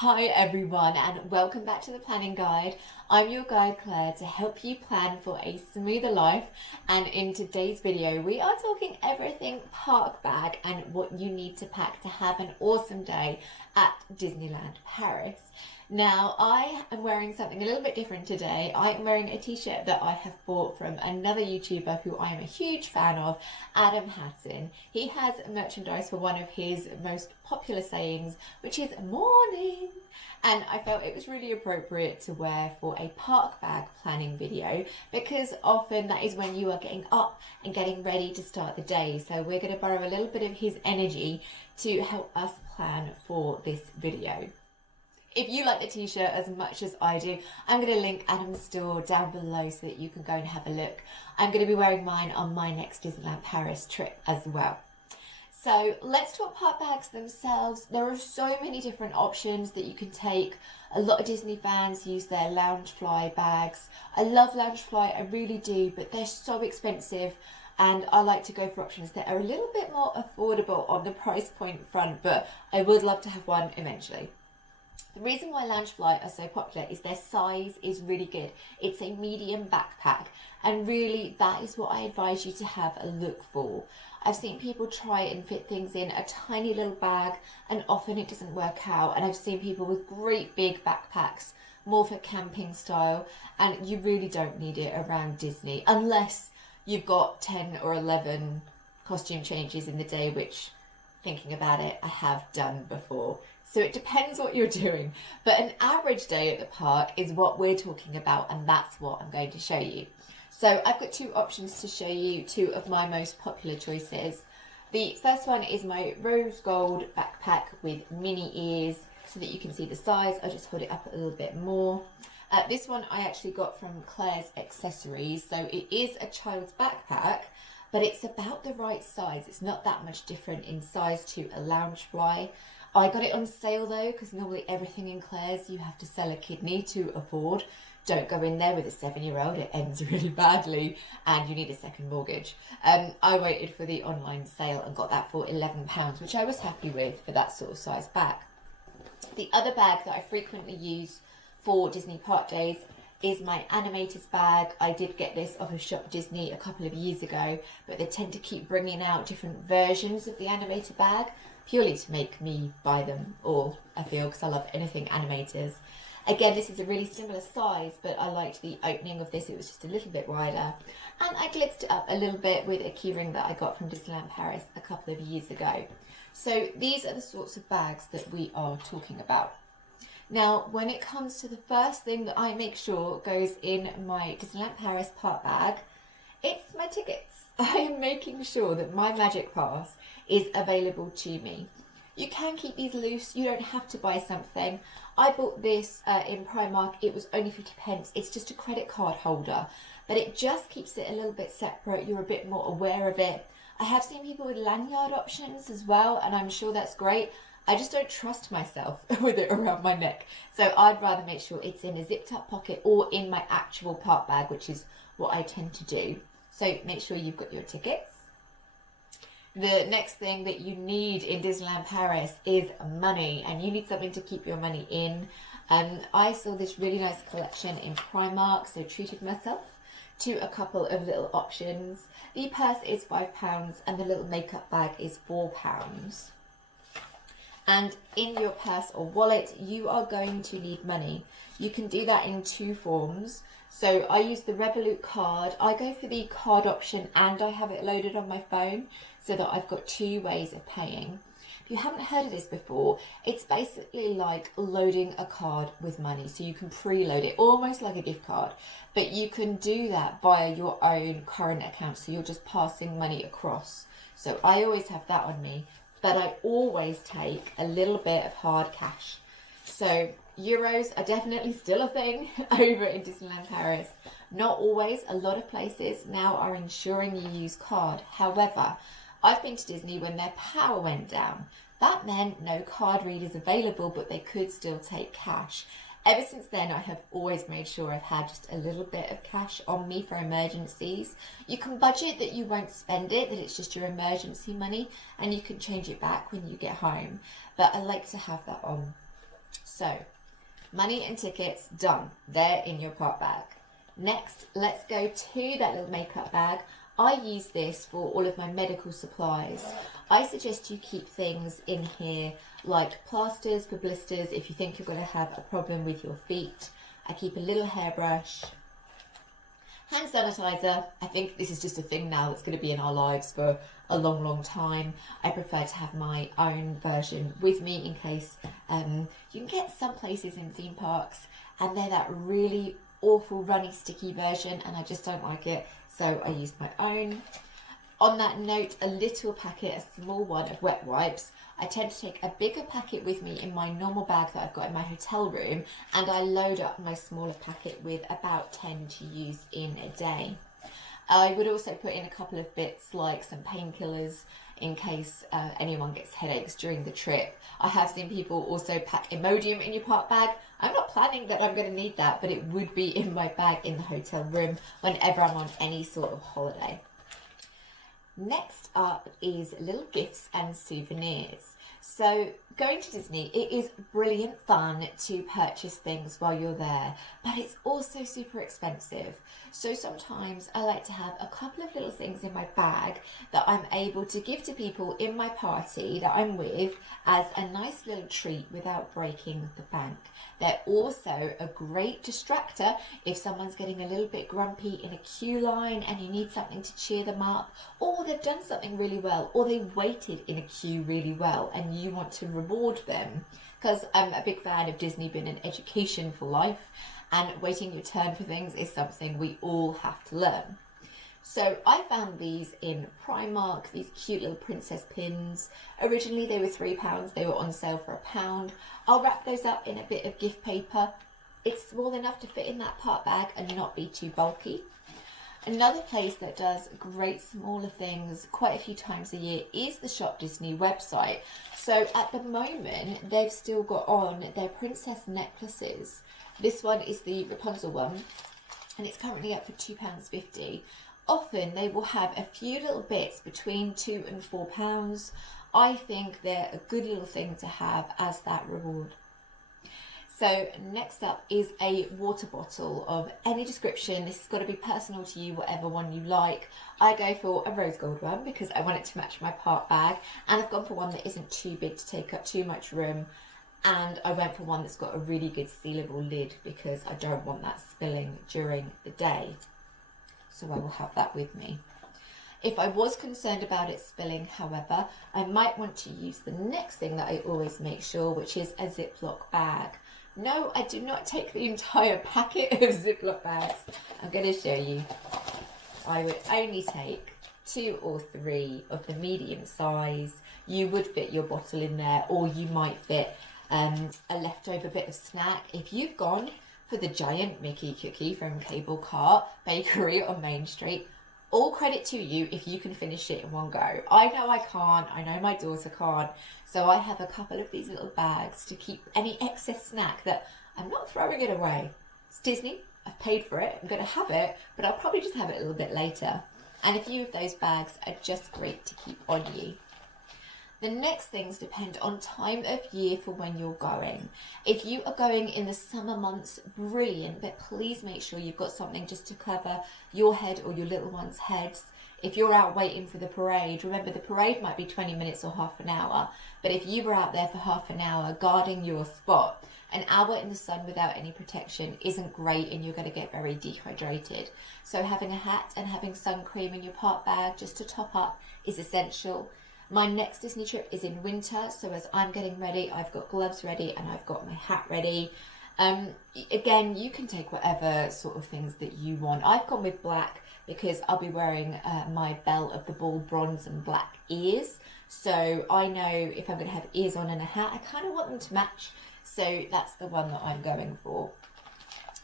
Hi everyone, and welcome back to the planning guide. I'm your guide Claire to help you plan for a smoother life, and in today's video we are talking everything park bag and what you need to pack to have an awesome day at Disneyland Paris. Now I am wearing something a little bit different today. I am wearing a t-shirt that I have bought from another YouTuber who I am a huge fan of, Adam Hattan. He has merchandise for one of his most popular sayings, which is "morning," and I felt it was really appropriate to wear for a park bag planning video because often that is when you are getting up and getting ready to start the day. So we're going to borrow a little bit of his energy to help us plan for this video. If you like the t-shirt as much as I do, I'm going to link Adam's store down below so that you can go and have a look. I'm going to be wearing mine on my next Disneyland Paris trip as well. So let's talk park bags themselves. There are so many different options that you can take. A lot of Disney fans use their Loungefly bags. I love Loungefly, I really do, but they're so expensive. And I like to go for options that are a little bit more affordable on the price point front, but I would love to have one eventually. The reason why Loungefly are so popular is their size is really good. It's a medium backpack, and really that is what I advise you to have a look for. I've seen people try and fit things in a tiny little bag and often it doesn't work out, and I've seen people with great big backpacks, more for camping style, and you really don't need it around Disney unless you've got 10 or 11 costume changes in the day, which, thinking about it, I have done before. So it depends what you're doing, but an average day at the park is what we're talking about, and that's what I'm going to show you. So I've got two options to show you, two of my most popular choices. The first one is my rose gold backpack with mini ears so that you can see the size. I'll just hold it up a little bit more. This one I actually got from Claire's Accessories, so it is a child's backpack, but it's about the right size. It's not that much different in size to a Loungefly. I got it on sale though, because normally everything in Claire's you have to sell a kidney to afford. Don't go in there with a 7-year-old, it ends really badly and you need a second mortgage. I waited for the online sale and got that for £11, which I was happy with for that sort of size bag. The other bag that I frequently use for Disney park days is my animators bag. I did get this off of Shop Disney a couple of years ago, but they tend to keep bringing out different versions of the animator bag, purely to make me buy them all, I feel, because I love anything animators. Again, this is a really similar size, but I liked the opening of this. It was just a little bit wider. And I glitzed it up a little bit with a keyring that I got from Disneyland Paris a couple of years ago. So these are the sorts of bags that we are talking about. Now, when it comes to the first thing that I make sure goes in my Disneyland Paris park bag, it's my tickets. I am making sure that my Magic Pass is available to me. You can keep these loose, you don't have to buy something. I bought this in Primark, it was only 50p. It's just a credit card holder, but it just keeps it a little bit separate. You're a bit more aware of it. I have seen people with lanyard options as well, and I'm sure that's great. I just don't trust myself with it around my neck. So I'd rather make sure it's in a zipped up pocket or in my actual park bag, which is what I tend to do. So make sure you've got your tickets. The next thing that you need in Disneyland Paris is money, and you need something to keep your money in. I saw this really nice collection in Primark, so treated myself to a couple of little options. The purse is £5 and the little makeup bag is £4. And in your purse or wallet, you are going to need money. You can do that in two forms. So I use the Revolut card. I go for the card option and I have it loaded on my phone so that I've got two ways of paying. If you haven't heard of this before, it's basically like loading a card with money. So you can preload it, almost like a gift card, but you can do that via your own current account. So you're just passing money across. So I always have that on me, but I always take a little bit of hard cash. So euros are definitely still a thing over in Disneyland Paris. Not always. A lot of places now are ensuring you use card. However, I've been to Disney when their power went down. That meant no card readers available, but they could still take cash. Ever since then, I have always made sure I've had just a little bit of cash on me for emergencies. You can budget that you won't spend it, that it's just your emergency money, and you can change it back when you get home. But I like to have that on. So, money and tickets, done. They're in your park bag. Next, let's go to that little makeup bag. I use this for all of my medical supplies. I suggest you keep things in here like plasters for blisters if you think you're going to have a problem with your feet. I keep a little hairbrush. Hand sanitizer. I think this is just a thing now that's going to be in our lives for a long, long time. I prefer to have my own version with me in case you can get some places in theme parks and they're that really awful runny sticky version and I just don't like it, so I use my own. On that note, a little packet, a small one of wet wipes. I tend to take a bigger packet with me in my normal bag that I've got in my hotel room, and I load up my smaller packet with about 10 to use in a day. I would also put in a couple of bits like some painkillers in case anyone gets headaches during the trip. I have seen people also pack Imodium in your park bag. I'm not planning that I'm going to need that, but it would be in my bag in the hotel room whenever I'm on any sort of holiday. Next up is little gifts and souvenirs. So going to Disney, it is brilliant fun to purchase things while you're there, but it's also super expensive. So sometimes I like to have a couple of little things in my bag that I'm able to give to people in my party that I'm with as a nice little treat without breaking the bank. They're also a great distractor if someone's getting a little bit grumpy in a queue line and you need something to cheer them up, or they've done something really well, or they waited in a queue really well and you want to reward them. Because I'm a big fan of Disney being an education for life, and waiting your turn for things is something we all have to learn. So I found these in Primark, these cute little princess pins. Originally they were £3, they were on sale for £1. I'll wrap those up in a bit of gift paper. It's small enough to fit in that part bag and not be too bulky. Another place that does great smaller things quite a few times a year is the Shop Disney website. So at the moment, they've still got on their princess necklaces. This one is the Rapunzel one, and it's currently up for £2.50. Often they will have a few little bits between £2 and £4. I think they're a good little thing to have as that reward. So next up is a water bottle of any description. This has got to be personal to you, whatever one you like. I go for a rose gold one because I want it to match my park bag, and I've gone for one that isn't too big to take up too much room, and I went for one that's got a really good sealable lid because I don't want that spilling during the day. So I will have that with me. If I was concerned about it spilling, however, I might want to use the next thing that I always make sure, which is a Ziploc bag. No, I do not take the entire packet of Ziploc bags. I'm going to show you. I would only take 2 or 3 of the medium size. You would fit your bottle in there, or you might fit a leftover bit of snack. If you've gone for the giant Mickey cookie from Cable Cart Bakery on Main Street, all credit to you if you can finish it in one go. I know I can't, I know my daughter can't, so I have a couple of these little bags to keep any excess snack that I'm not throwing it away. It's Disney, I've paid for it, I'm going to have it, but I'll probably just have it a little bit later. And a few of those bags are just great to keep on you. The next things depend on time of year for when you're going. If you are going in the summer months, brilliant, but please make sure you've got something just to cover your head or your little one's heads. If you're out waiting for the parade, remember the parade might be 20 minutes or half an hour, but if you were out there for half an hour guarding your spot, an hour in the sun without any protection isn't great and you're going to get very dehydrated. So having a hat and having sun cream in your park bag just to top up is essential. My next Disney trip is in winter, so as I'm getting ready, I've got gloves ready and I've got my hat ready. Again, you can take whatever sort of things that you want. I've gone with black because I'll be wearing my Belle of the Ball bronze and black ears. So I know if I'm going to have ears on and a hat, I kind of want them to match. So that's the one that I'm going for.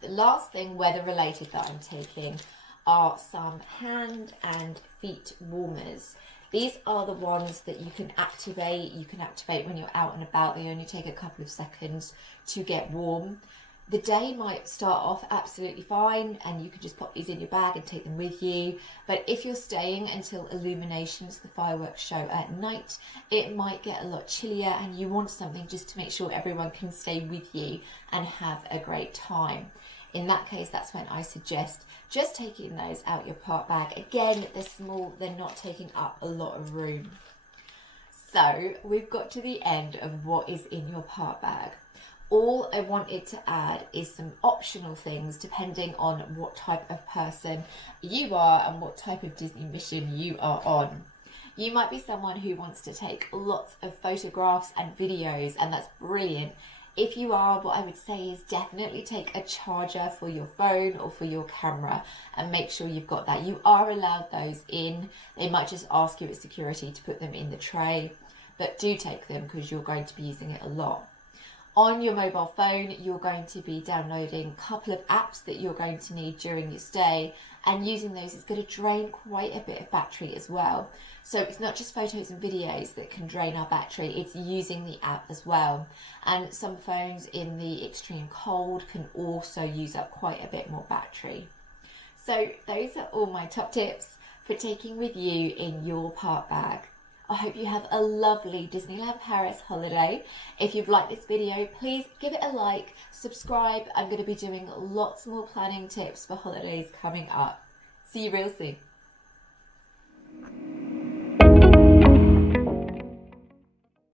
The last thing weather related that I'm taking are some hand and feet warmers. These are the ones that you can activate. You can activate when you're out and about. They only take a couple of seconds to get warm. The day might start off absolutely fine and you can just pop these in your bag and take them with you. But if you're staying until illuminations, the fireworks show at night, it might get a lot chillier and you want something just to make sure everyone can stay with you and have a great time. In that case, that's when I suggest just taking those out your park bag. Again, they're small, they're not taking up a lot of room. So we've got to the end of what is in your park bag. All I wanted to add is some optional things depending on what type of person you are and what type of Disney mission you are on. You might be someone who wants to take lots of photographs and videos, and that's brilliant. If you are, what I would say is definitely take a charger for your phone or for your camera and make sure you've got that. You are allowed those in. They might just ask you at security to put them in the tray, but do take them because you're going to be using it a lot. On your mobile phone, you're going to be downloading a couple of apps that you're going to need during your stay, and using those is going to drain quite a bit of battery as well. So it's not just photos and videos that can drain our battery, it's using the app as well. And some phones in the extreme cold can also use up quite a bit more battery. So those are all my top tips for taking with you in your park bag. I hope you have a lovely Disneyland Paris holiday. If you've liked this video, please give it a like, subscribe. I'm going to be doing lots more planning tips for holidays coming up. See you real soon.